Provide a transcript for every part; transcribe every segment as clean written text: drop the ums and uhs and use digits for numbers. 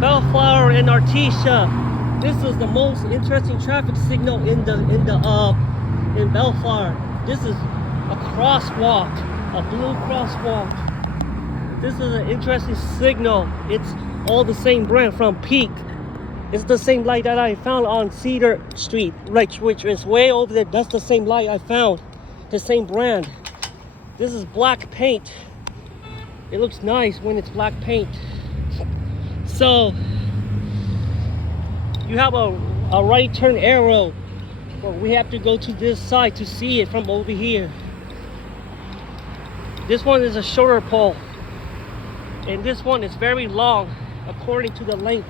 Bellflower and Artesia. This is the most interesting traffic signal in Bellflower. This is a crosswalk, a blue crosswalk. This is an interesting signal. It's all the same brand from Peak. It's the same light that I found on Cedar Street, which is way over there. That's the same light I found, the same brand. This is black paint. It looks nice when it's black paint. So you have a right turn arrow, but we have to go to this side to see it from over here. This one is a shorter pole, and this one is very long according to the length.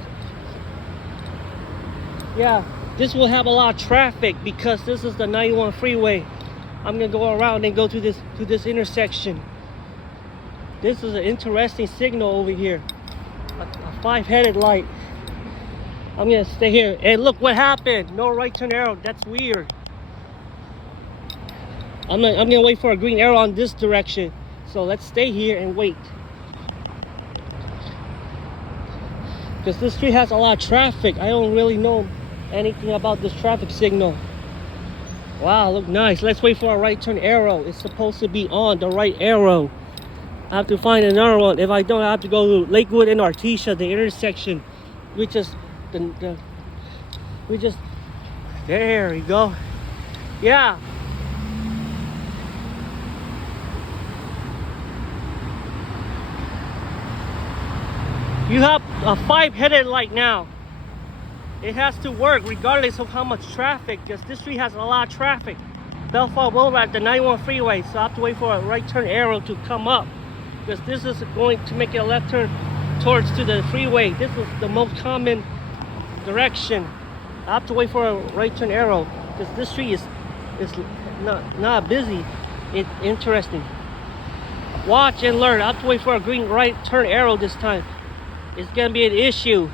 Yeah, this will have a lot of traffic because this is the 91 freeway. I'm gonna go around and go to this intersection. This is an interesting signal over here. A five-headed light. I'm gonna stay here. And look what happened. No right turn arrow. That's weird. I'm gonna wait for a green arrow on this direction. So let's stay here and wait. Because this street has a lot of traffic. I don't really know anything about this traffic signal. Wow, look nice. Let's wait for a right turn arrow. It's supposed to be on the right arrow. I have to find another one. If I don't, I have to go to Lakewood and Artesia, the intersection, which is there you go. Yeah. You have a five-headed light now. It has to work regardless of how much traffic, because this street has a lot of traffic. Bellflower Blvd, the 91 freeway, so I have to wait for a right turn arrow to come up, because this is going to make it a left turn towards to the freeway. This is the most common direction. I have to wait for a right turn arrow, because this street is not busy. It's interesting. Watch and learn. I have to wait for a green right turn arrow this time. It's gonna be an issue.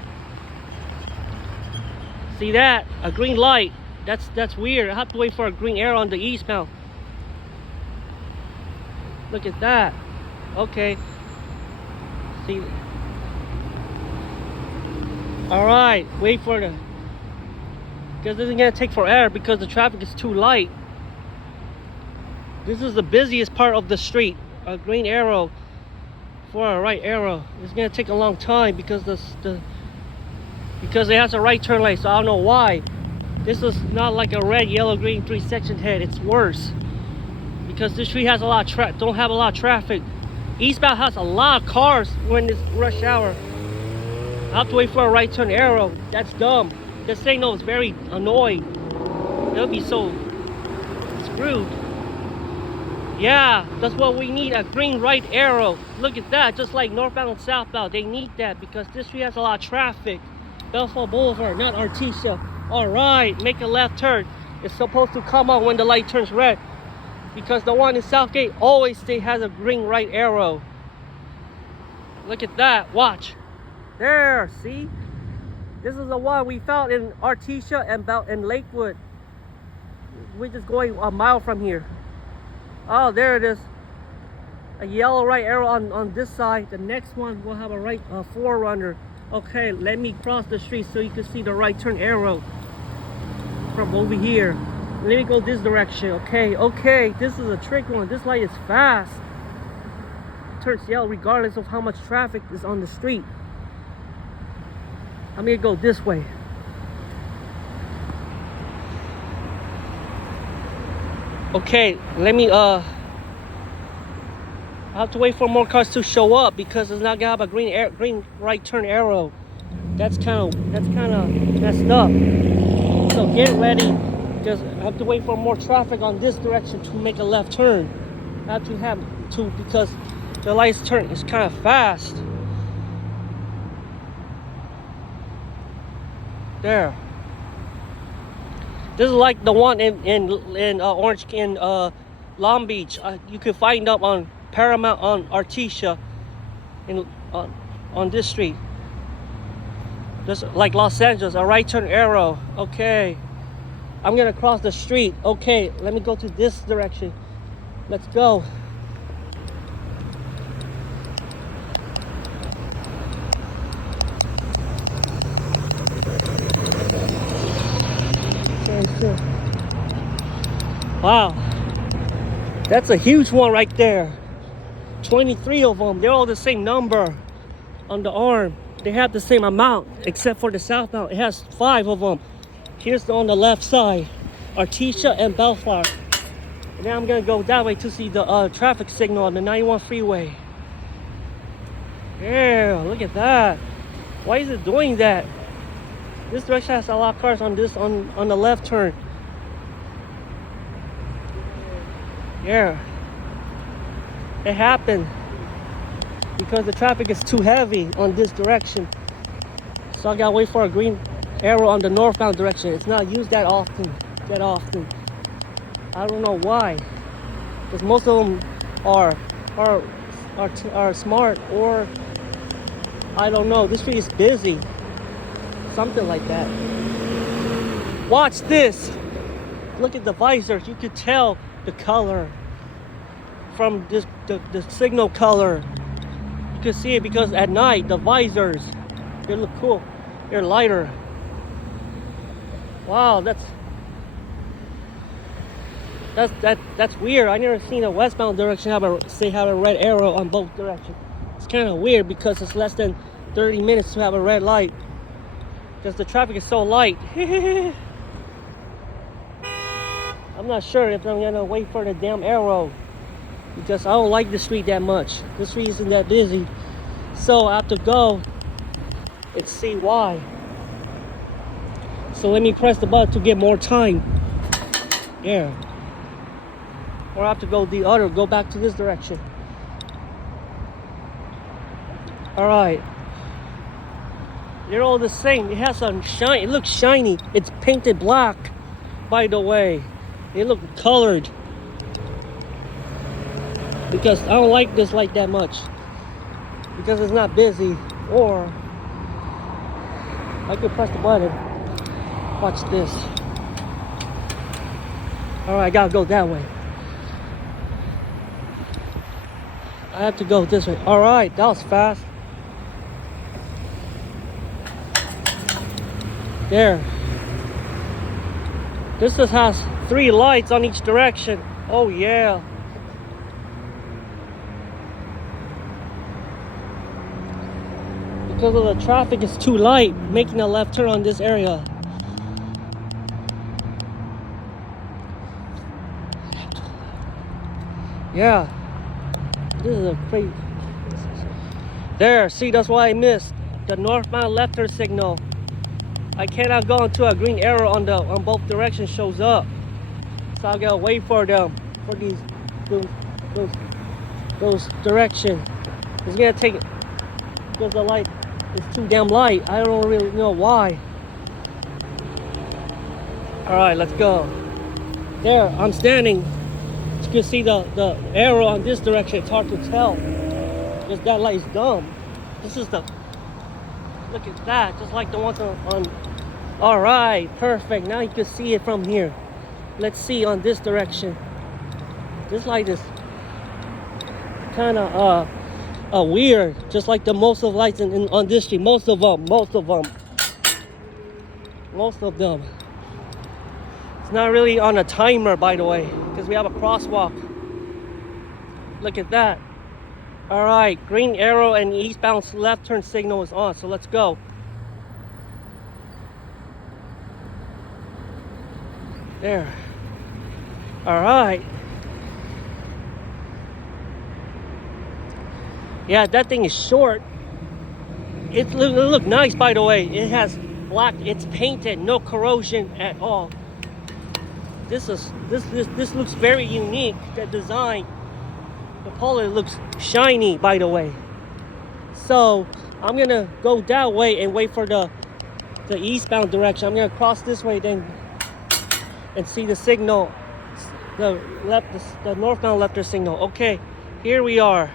See that? A green light. That's weird. I have to wait for a green arrow on the eastbound. Look at that. Okay. See. All right. Wait for the. Because this is gonna take forever because the traffic is too light. This is the busiest part of the street. A green arrow for a right arrow. It's gonna take a long time because because it has a right turn lane, so I don't know why. This is not like a red, yellow, green 3-section head. It's worse because this street has a lot of don't have a lot of traffic. Eastbound has a lot of cars when it's rush hour. I have to wait for a right turn arrow. That's dumb. This signal is very annoying. It'll be so screwed. Yeah, that's what we need, a green right arrow. Look at that, just like northbound and southbound. They need that because this street has a lot of traffic. Bellflower Boulevard, not Artesia. All right, make a left turn. It's supposed to come on when the light turns red because the one in Southgate always has a green right arrow. Look at that, watch. There, see? This is the one we found in Artesia and Lakewood. We're just going a mile from here. Oh, there it is. A yellow right arrow on this side. The next one will have a right forerunner. Okay, let me cross the street so you can see the right turn arrow from over here. Let me go this direction. Okay, this is a trick one. This light is fast. It turns yellow regardless of how much traffic is on the street. I'm gonna go this way. Okay, let me I have to wait for more cars to show up because it's not gonna have a green right turn arrow. That's kind of messed up. So get ready because I have to wait for more traffic on this direction to make a left turn. I have to because the light's turn is kind of fast. There. This is like the one in Orange in Long Beach. You can find them on Paramount on Artesia on this street. Just like Los Angeles, a right turn arrow. Okay, I'm gonna cross the street. Okay, let me go to this direction. Let's go. Wow, that's a huge one right there. 23 of them. They're all the same number on the arm. They have the same amount, except for the southbound. It has 5 of them. Here's on the left side, Artesia and Bellflower. And now I'm gonna go that way to see the traffic signal on the 91 freeway. Yeah, look at that. Why is it doing that? This direction has a lot of cars on the left turn. Yeah, it happened because the traffic is too heavy on this direction. So I gotta wait for a green arrow on the northbound direction. It's not used that often. I don't know why, because most of them are smart, or I don't know. This street is busy, something like that. Watch this. Look at the visors. You could tell the color from the signal color. You can see it because at night the visors, they look cool. They're lighter. Wow, that's weird. I never seen a westbound direction have a red arrow on both directions. It's kind of weird because it's less than 30 minutes to have a red light because the traffic is so light. I'm not sure if I'm gonna wait for the damn arrow because I don't like the street that much. The street isn't that busy, so I have to go and see why. So let me press the button to get more time. Yeah. Or I have to go go back to this direction. All right. They're all the same. It has some shine. It looks shiny. It's painted black, by the way. It looks colored. Because I don't like this light that much. Because it's not busy. Or I could press the button. Watch this. All right, I gotta go that way. I have to go this way. All right, that was fast. There. This just has 3 lights on each direction. Oh yeah. Because of the traffic is too light, making a left turn on this area. Yeah. This is a crazy. There, see, that's why I missed the northbound left turn signal. I cannot go until a green arrow on both directions shows up. So I gotta wait for them for those directions. It's gonna take because the light is too damn light. I don't really know why. All right, let's go. There, I'm standing. You can see the arrow on this direction. It's hard to tell because that light is dumb. This is the, look at that, just like the ones on. All right, perfect. Now you can see it from here. Let's see on this direction. This light is kind of weird, just like the most of lights on this street. Most of them. It's not really on a timer, by the way, because we have a crosswalk. Look at that. All right, green arrow and eastbound left turn signal is on, so let's go. There. All right. Yeah, that thing is short. It look nice, by the way. It has black. It's painted, no corrosion at all. This looks very unique. The design, the color looks shiny, by the way. So I'm gonna go that way and wait for the eastbound direction. I'm gonna cross this way then and see the signal, the northbound left turn signal. Okay, here we are.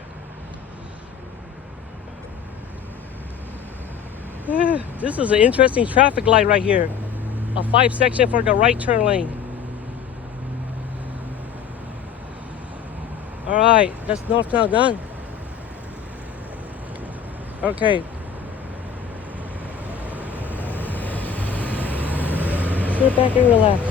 This is an interesting traffic light right here. A 5 section for the right turn lane. All right, that's northbound done. Okay. Sit back and relax.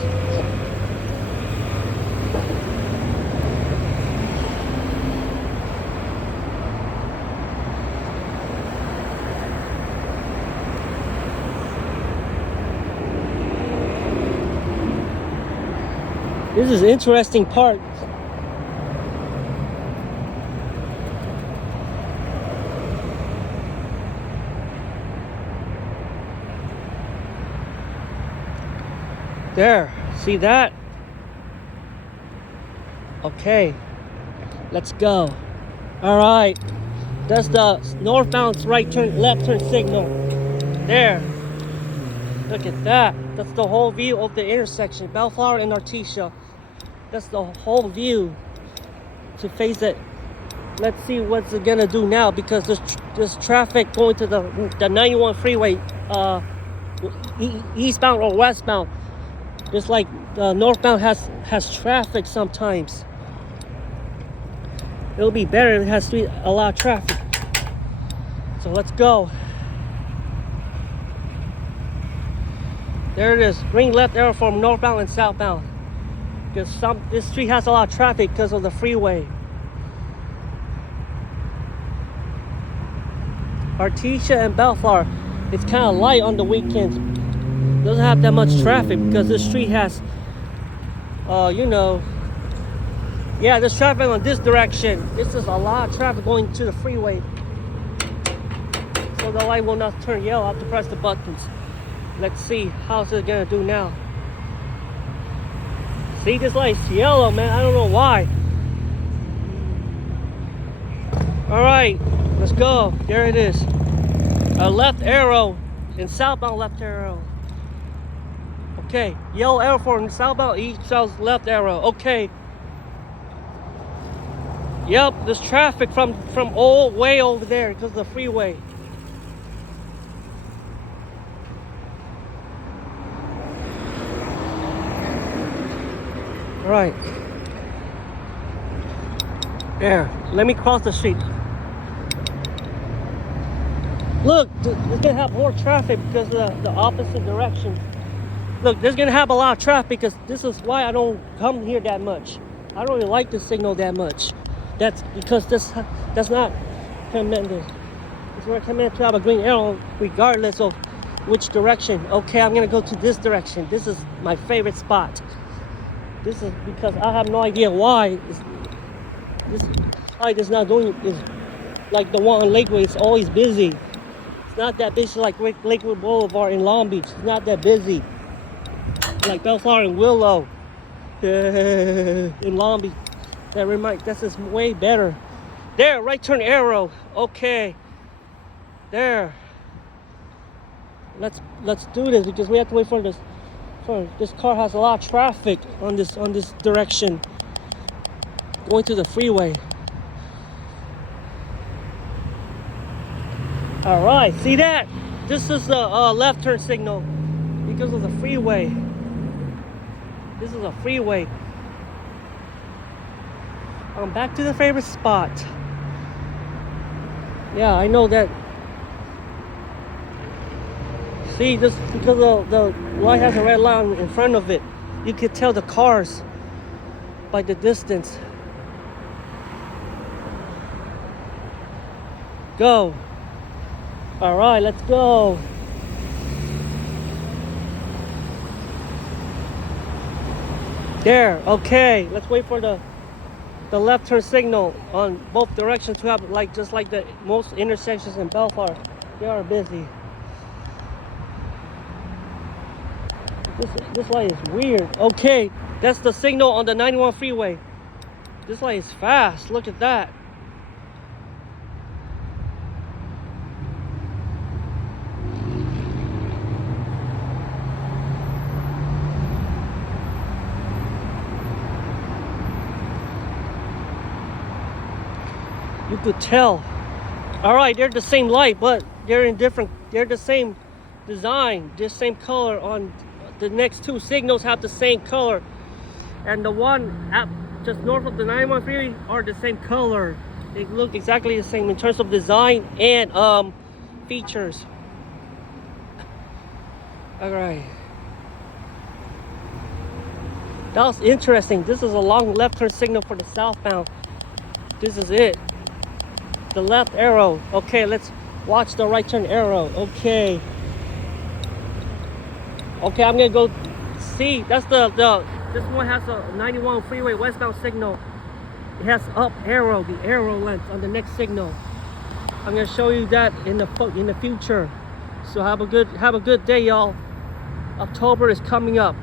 This is interesting part. There, see that? Okay, let's go. All right, that's the northbound right turn, left turn signal. There, look at that. That's the whole view of the intersection, Bellflower and Artesia. That's the whole view to face it. Let's see what's it gonna do now, because there's traffic going to the 91 freeway, eastbound or westbound. Just like northbound has traffic sometimes. It'll be better if it has a lot of traffic. So let's go. There it is, green left arrow from northbound and southbound. Because this street has a lot of traffic because of the freeway. Artesia and Bellflower, it's kind of light on the weekends. Doesn't have that much traffic because this street has, you know, yeah, there's traffic on this direction. This is a lot of traffic going to the freeway. So the light will not turn yellow. I have to press the buttons. Let's see, how's it gonna do now? See, this light's yellow, man. I don't know why. All right, let's go. There it is. A left arrow and southbound left arrow. Okay, yellow arrow for southbound, east south left arrow. Okay. Yep, there's traffic from all way over there because of the freeway. All right. There, let me cross the street. Look, it's gonna have more traffic because of the opposite direction. Look, there's gonna have a lot of traffic because this is why I don't come here that much. I don't really like the signal that much. That's because that's not recommended. It's recommended to have a green arrow regardless of which direction. Okay, I'm gonna go to this direction. This is my favorite spot. This is because I have no idea why this light is not doing is like the one on Lakeway. It's always busy. It's not that busy like Lakewood Boulevard in Long Beach. It's not that busy like Bellflower and Willow in Long Beach. This is way better. There, right turn arrow. Okay, there. Let's do this because we have to wait for this. This car has a lot of traffic on this direction going to the freeway. All right, see that? This is the left turn signal because of the freeway. This is a freeway. I'm back to the favorite spot. Yeah, I know that. See, just because the light has a red line in front of it, you can tell the cars by the distance. Go. All right, let's go. There, okay. Let's wait for the left turn signal on both directions to have just like the most intersections in Bellflower. They are busy. This light is weird. Okay, that's the signal on the 91 freeway. This light is fast. Look at that. You could tell. All right, they're the same light, but they're the same design, the same color. On the next two signals have the same color, and the one just north of the 91 freeway are the same color. They look exactly the same in terms of design and features. All right, that was interesting. This is a long left turn signal for the southbound. This is it. The left arrow. Okay, let's watch the right turn arrow. Okay, I'm gonna go see. That's the This one has a 91 freeway westbound signal. It has up arrow, the arrow length on the next signal. I'm gonna show you that in the future. So have a good day, y'all. October is coming up.